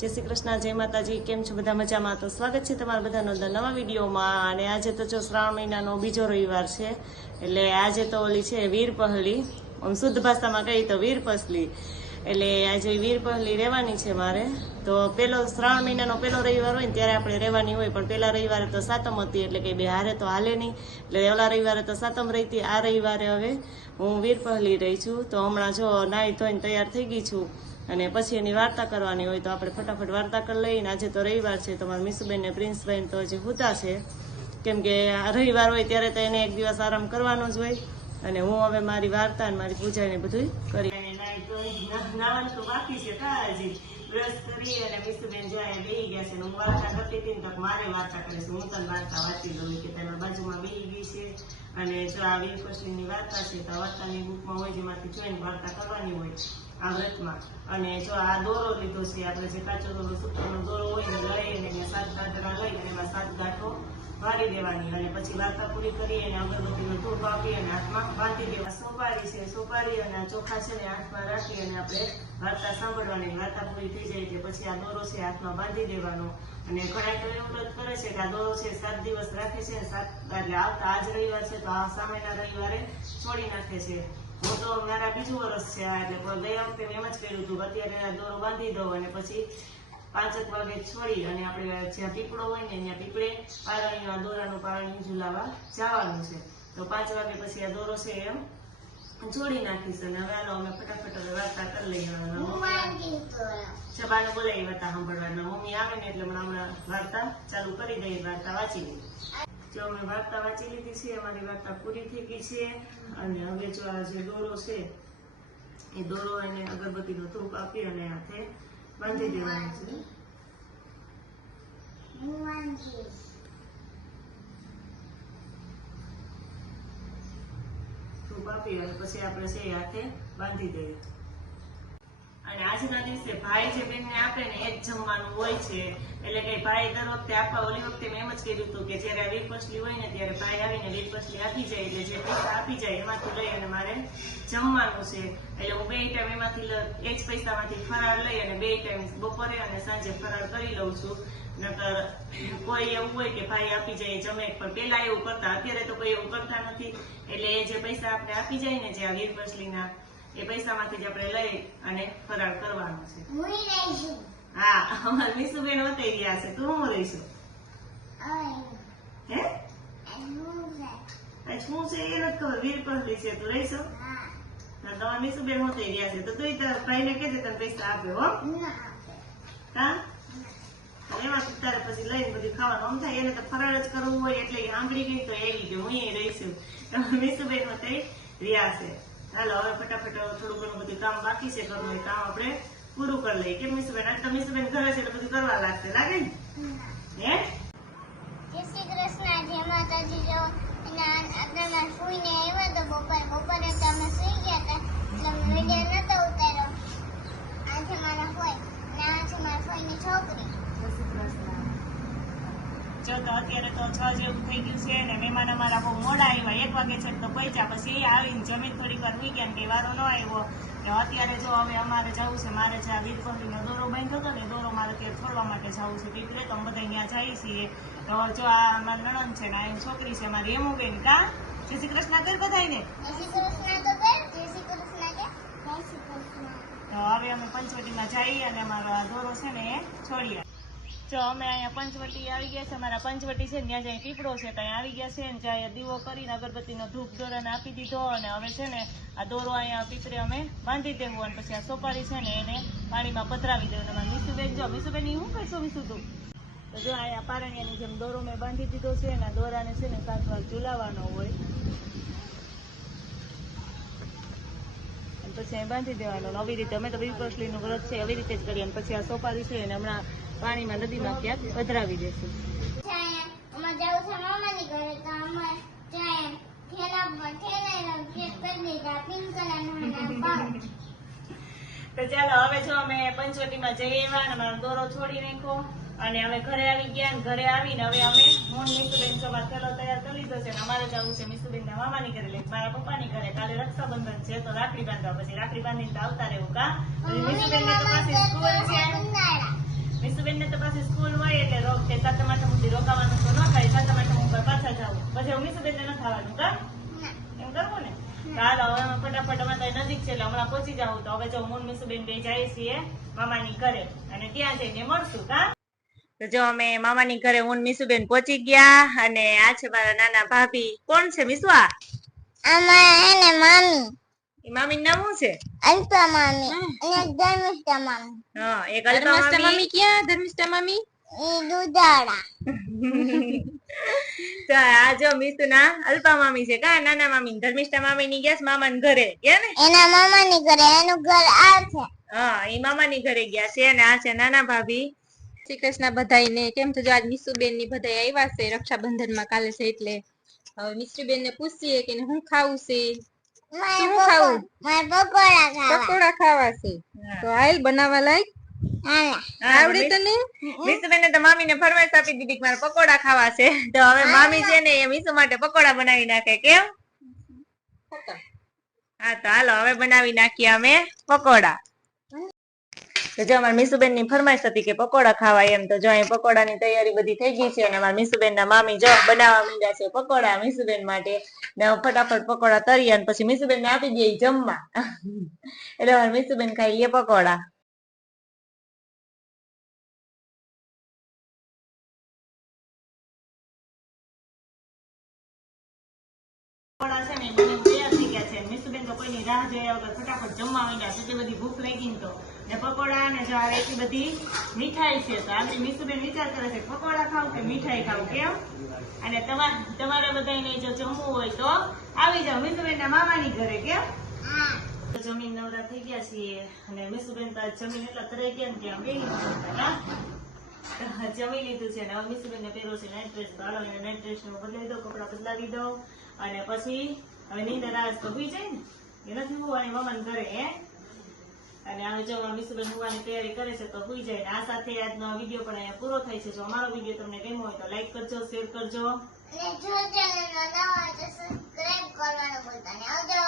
જય શ્રી કૃષ્ણ, જય માતાજી. કેમ છો બધા? મજામાં? તો સ્વાગત છે તમારા બધાનો નવા વિડીયોમાં. અને આજે તો જો શ્રાવણ મહિનાનો બીજો રવિવાર છે, એટલે આજે તો ઓલી છે વીર પહલી, શુદ્ધ ભાષામાં કહી તો વીર પસલી. એટલે આજે વીર પહલી રહેવાની છે મારે. તો પેલો શ્રાવણ મહિનાનો પેલો રવિવાર હોય ને ત્યારે આપણે રહેવાની હોય, પણ પેલા રવિવારે તો સાતમ હતી, એટલે કે બે હારે તો હાલે નહીં. એટલે ઓલા રવિવારે તો સાતમ રહી હતી, આ રવિવારે હવે હું વીર પહલી રહી છું. તો હમણાં જો નાહી ધોઈને તૈયાર થઈ ગઈ છું, અને પછી એની વાર્તા કરવાની હોય તો આપણે ફટાફટ વાર્તા કરી લઈને. આજે તો રવિવાર છે, તો મારા મીસુબેન ને પ્રિન્સભાઈ તો હજી હુતા છે, કેમ કે રવિવાર હોય ત્યારે તો એને એક દિવસ આરામ કરવાનો જ હોય. અને હું હવે મારી વાર્તા અને મારી પૂજા ને બધું કરી. નાવાનું તો બાકી છે, હજી બ્રશ કરી અને મીસુબેન જાય બેસી ગયા છે. હું વાર્તા કરતી હતી ને તો મારે વાર્તા કરીશ, હું તને વાર્તા વાંચી દઉં કે તેના બાજુમાં બેસી ગઈ છે. અને જો આ વીર પસલીની વાર્તા છે, તો વાર્તાની બુકમાં હોય જેમાંથી જોઈને વાર્તા કરવાની હોય આ વ્રતમાં. અને જો આ દોરો લીધો છે આપણે, જે કાચો દોરો સૂત્રનો દોરો હોય ને લઈ અને 7 ગાંઠડા લઈ અને એમાં 7 ગાંઠો વાળી દેવાની. અને પછી વાર્તા પૂરી કરી અને અગરબત્તીનો ધૂપ આપી અને હાથમાં બાંધી દેવા. સોપારી છે, સોપારી અને આ ચોખા છે ને હાથમાં રાખી અને આપણે વાર્તા સાંભળવાની. વાર્તા પૂરી થઈ જાય એટલે પછી આ દોરો છે હાથમાં બાંધી દેવાનો. અને ઘણા તો એવું વ્રત કરે છે કે આ દોરો છે 7 દિવસ રાખે છે, 7 એટલે આવતા આજ રવિવાર છે તો આ સામેના રવિવારે છોડી નાખે છે. હું તો મારા બીજું વર્ષ છે આ, એટલે ગયા વખતે મેં એમ જ કર્યું હતું. અત્યારે દોરો બાંધી દઉં અને પછી 5 વાગે છોડી અને આપણે જ્યાં પીપળો હોય ને ત્યાં પીપળે પારણીમાં દોરાનું પારણી ઝુલાવા જવાનું છે. તો 5 વાગે પછી આ દોરો છે એમ જોડી નાખીશ. અને હવે હાલો અમે ફટાફટ હવે વાર્તા કરી લઈએ. સભાને બોલાવી વાર્તા સાંભળવાના. મમ્મી આવે ને એટલે હમણાં વાર્તા ચાલુ કરી દઈએ, વાર્તા વાંચી લઈએ. જો અમે વાર્તા વાંચી લીધી છે, અમારી વાર્તા પૂરી થઈ ગઈ છે. અને હવે જો આ જે દોરો છે એ દોરો એને અગરબત્તીનો ધૂપ આપી અને હાથે બાંધી દેવાનો છે. ધૂપ આપી અને પછી આપણે છે હાથે બાંધી દઈએ. અને આજના દિવસે ભાઈ જે બેનને આપે ને એ જ જમવાનું હોય છે. એટલે કે ભાઈ દર વખતે આપવા, ઓલી વખતે મેં એમ જ કીધું હતું કે જયારે વીર પસલી હોય ને ત્યારે ભાઈ આવીને વીર પસલી આપી જાય, એટલે જે પૈસા આપી જાય એમાંથી લઈ અને મારે જમવાનું છે. એટલે હું 2 ટાઈમ એમાંથી એ જ પૈસામાંથી ફરાળ લઈ અને 2 ટાઈમ બપોરે અને સાંજે ફરાળ કરી લઉં છું. નકર કોઈ એવું હોય કે ભાઈ આપી જાય જમે, પણ પેલા એવું કરતા, અત્યારે તો કોઈ એવું કરતા નથી. એટલે એ જે પૈસા આપણે આપી જાય ને, જે આ વીર પસલીના, એ પૈસામાંથી જ આપણે લઈ અને ફરાળ કરવાનું છે. હા, અમારે મીસુબેન વતાઈ રહ્યા છે. તું હું લઈશું? હે શું છે એ નથી ખબર. વીર પસલી છે, તું રહીશો? તમારા મીસુબેન વતાઈ રહ્યા છે, તો તું ભાઈ ને કહેજે તને પૈસા આપે. હો હા, એમાં તારે પછી લઈને બધું ખાવાનું આમ થાય. એને તો ફરાળ જ કરવું હોય એટલે આંગળી ગઈ તો એવી કે હું રહીશું. મીસુબેન વતાઈ રહ્યા છે. હાલો હવે ફટાફટ થોડું ઘણું બધું કામ બાકી છે કરવું, એ કામ આપણે પૂરું કરી લઈએ. કેમ મીસુબેન? આજ તો મીસુબેન ઘરે છે એટલે બધું કરવા લાગશે, લાગે ને? હે, જય શ્રી કૃષ્ણ, જય માતાજી. જો આપણે ફૂઈને આવ્યા તો બપોરે તો અમે સુઈ ગયા હતા, એટલે વિડીયો નતો ઉતાર્યો. આજે મારા ફોઈ ને આ છે મારા ફોઈની છોકરી. જો તો અત્યારે તો 6 જેવું થઈ ગયું છે ને મહેમાન અમારા બહુ મોડા આવ્યા. 1 વાગે છે તો પહોંચ્યા, પછી એ આવીને જમીન થોડીક વાર ઉઈ ગયા ને કઈ વારો ન આવ્યો. અત્યારે જો હવે અમારે જવું છે, મારે જે આ વીર પસલીનો દોરો બાંધ્યો હતો ને દોરો મારે ત્યાં છોડવા માટે જવું છે પીપળે. તો અમે બધા ત્યાં જઈએ છીએ. તો જો આ અમારી નણંદ છે ને આ છોકરી છે મારી હેમુબેન. કા જય શ્રી કૃષ્ણ કર બધાયને. જય શ્રી કૃષ્ણ તો કર. જય શ્રી કૃષ્ણ કે જય શ્રી કૃષ્ણ. તો હવે અમે પંચવટીમાં જઈએ અને અમારો આ દોરો છે ને એ છોડીએ. જો અમે અહીંયા પંચવટી આવી ગયા છે. અમારા પંચવટી છે ને ત્યાં જ્યાં પીપળો છે ત્યાં આવી ગયા છે ને જ્યાં દીવો કરીને અગરબત્તીનો ધૂપ દોરાને આપી દીધો. અને હવે છે ને આ દોરો અહીંયા પીપળે અમે બાંધી દેવું અને પછી આ સોપારી છે ને એને પાણીમાં પધરાવી દેવું. અમારે મીસુબેન, જો મીસુબેન શું કરશો મીસુ તું? તો જો અહીંયા પારણિયાની જેમ દોરો મેં બાંધી દીધો છે અને દોરાને છે ને 7 વાર ઝુલાવવાનો હોય. પછી અહીં બાંધી દેવાનો. આવી રીતે અમે તો વીર પસલીનું વ્રત છે આવી રીતે જ કરીએ. અને પછી આ સોપારી છે એને હમણાં પાણીમાં નદીમાં ક્યાંક પધરાવી દેશું. અમારે જવું છે મામાની ઘરે, તો અમે ત્યાં ઠેલાનો પેક કરી દીધા પિંક કલરનો. તો ચાલો હવે જો અમે પંચવટીમાં જઈ આવ્યા અને અમારો દોરો છોડી નાખ્યો અને અમે ઘરે આવી ગયા. અને ઘરે આવીને હવે અમે હું મીસુબેન સવાર થેલો તૈયાર કરી લીધો છે. અમારે જવું છે મીસુબેનના મામાની ઘરે, એટલે મારા પપ્પાની ઘરે. કાલે રક્ષાબંધન છે તો રાખડી બાંધવા, પછી રાખડી બાંધીને આવતા રહેવું. કા મીસુબેન ને તો પાછી સ્કૂલ છે. મીસુબેન ને તો પાછી સ્કૂલ હોય એટલે રોક કે સાતમ આઠમ સુધી રોકાવાનું તો ન થાય, સાતમ આઠમ ઉપર પાછા જાવ પછી હું મીસુબેન ને ન ખાવાનું કા એમ કરવું ને. ચાલો હવે અમે ફટાફટ અમારે ત્યાં નજીક છે એટલે હમણાં પહોંચી જાવ. તો હવે જો હું ને મીસુબેન બે જાય છીએ મામાની ઘરે અને ત્યાં જઈને મળશું કા. તો જો અમે મામાની ઘરે હું ને મીસુબેન પહોંચી ગયા અને આ છે મારા નાના ભાભી. કોણ છે મીસુ? આ અમારા હે ને મામી, ઈ મામી નામ શું છે? અલ્પા મામી અને ધર્મિષ્ઠા મામી. હા, એક અલ્પા મામી. ક્યાં ધર્મિષ્ઠા મામી? ઈ દુધાળા. તો આ જો મીસુ ના અલ્પા મામી છે કા, નાના મામી. ધર્મિષ્ઠા મામી ની ગયા મામાના ઘરે ગયા ને. એના મામાની ઘરે, એનું ઘર આ છે. હા, ઈ મામાની ઘરે ગયા છે અને આ છે નાના ભાભી. શ્રી કૃષ્ણ બધાયને. કેમ છો? જો આજ મીસુબેન ની બધાય આવ્યા છે રક્ષાબંધન માં, કાલે છે એટલે હવે મીસુબેન ને પૂછીએ કે શું ખાવું છે. શું ખાવું? મારે પકોડા ખાવા. પકોડા ખાવા છે. તો આયલ બનાવવા લાયક હાલા. આવડે તને? મીસુબેન ને તો મામી ને ફરમાઈશ આપી દીધી કે મારે પકોડા ખાવા છે. તો હવે મામી છે ને એ મીસુ માટે પકોડા બનાવી નાખે. કેમ? હા, તો હાલો હવે બનાવી નાખીએ અમે પકોડા. તો જો અમારા મીસુબેન ની ફરમાઈશ હતી કે પકોડા ખાવા એમ. તો જો અહીં પકોડાની તૈયારી બધી થઈ ગઈ છે અને અમારા મીસુબેન ના મામી જો બનાવવા માંડ્યા છે પકોડા મીસુબેન માટે. ને ફટાફટ પકોડા તરી અને પછી મીસુબેન ને આપી દઈએ જમવા. એટલે અમારા મીસુબેન ખાઈ લે પકોડા. પકોડા છે ને બની તૈયાર થઈ ગયા છે. મીસુબેન તો કોઈની રાહ જોયા વગર ફટાફટ જમવા માંડ્યા છે. એટલી બધી ભૂખ લાગી ને તો ને પકોડા ને જો એટલી બધી મીઠાઈ છે. તો આપણી મીસુબેન વિચાર કરે છે પકોડા ખાવ કે મીઠાઈ ખાવ. કેમ? અને તમારે બધાને જો જમવું હોય તો આવી જાવ મીસુબેન ના મામાની ઘરે. કેમ? જમીન નવરા થઈ ગયા છીએ અને મીસુબેન તો જમીન એટલા તરાઈ ગયા ને ત્યાં બેહી જમી લીધું છે ને હવે મીસુબેન ને પહેરો છે નાઇટ ડ્રેસ. બાળો એને નાઇટ ડ્રેસ નો બદલાવી દો, કપડા બદલાવી દો અને પછી હવે નીંદર આજ તો હુઈ જાય ને એ નથી હોવાની મામાને ઘરે હે. અને હવે જો મીસુબેન હોવાની તૈયારી કરે છે તો હુઈ જાય. આ સાથે આજનો વિડીયો પણ અહીંયા પૂરો થાય છે. જો અમારો વિડીયો તમને ગમ્યો હોય તો લાઈક કરજો, શેર કરજો અને જો ચેનલ નવા હોય તો સબસ્ક્રાઇબ કરવાનું ભૂલતા નહીં. આવજો.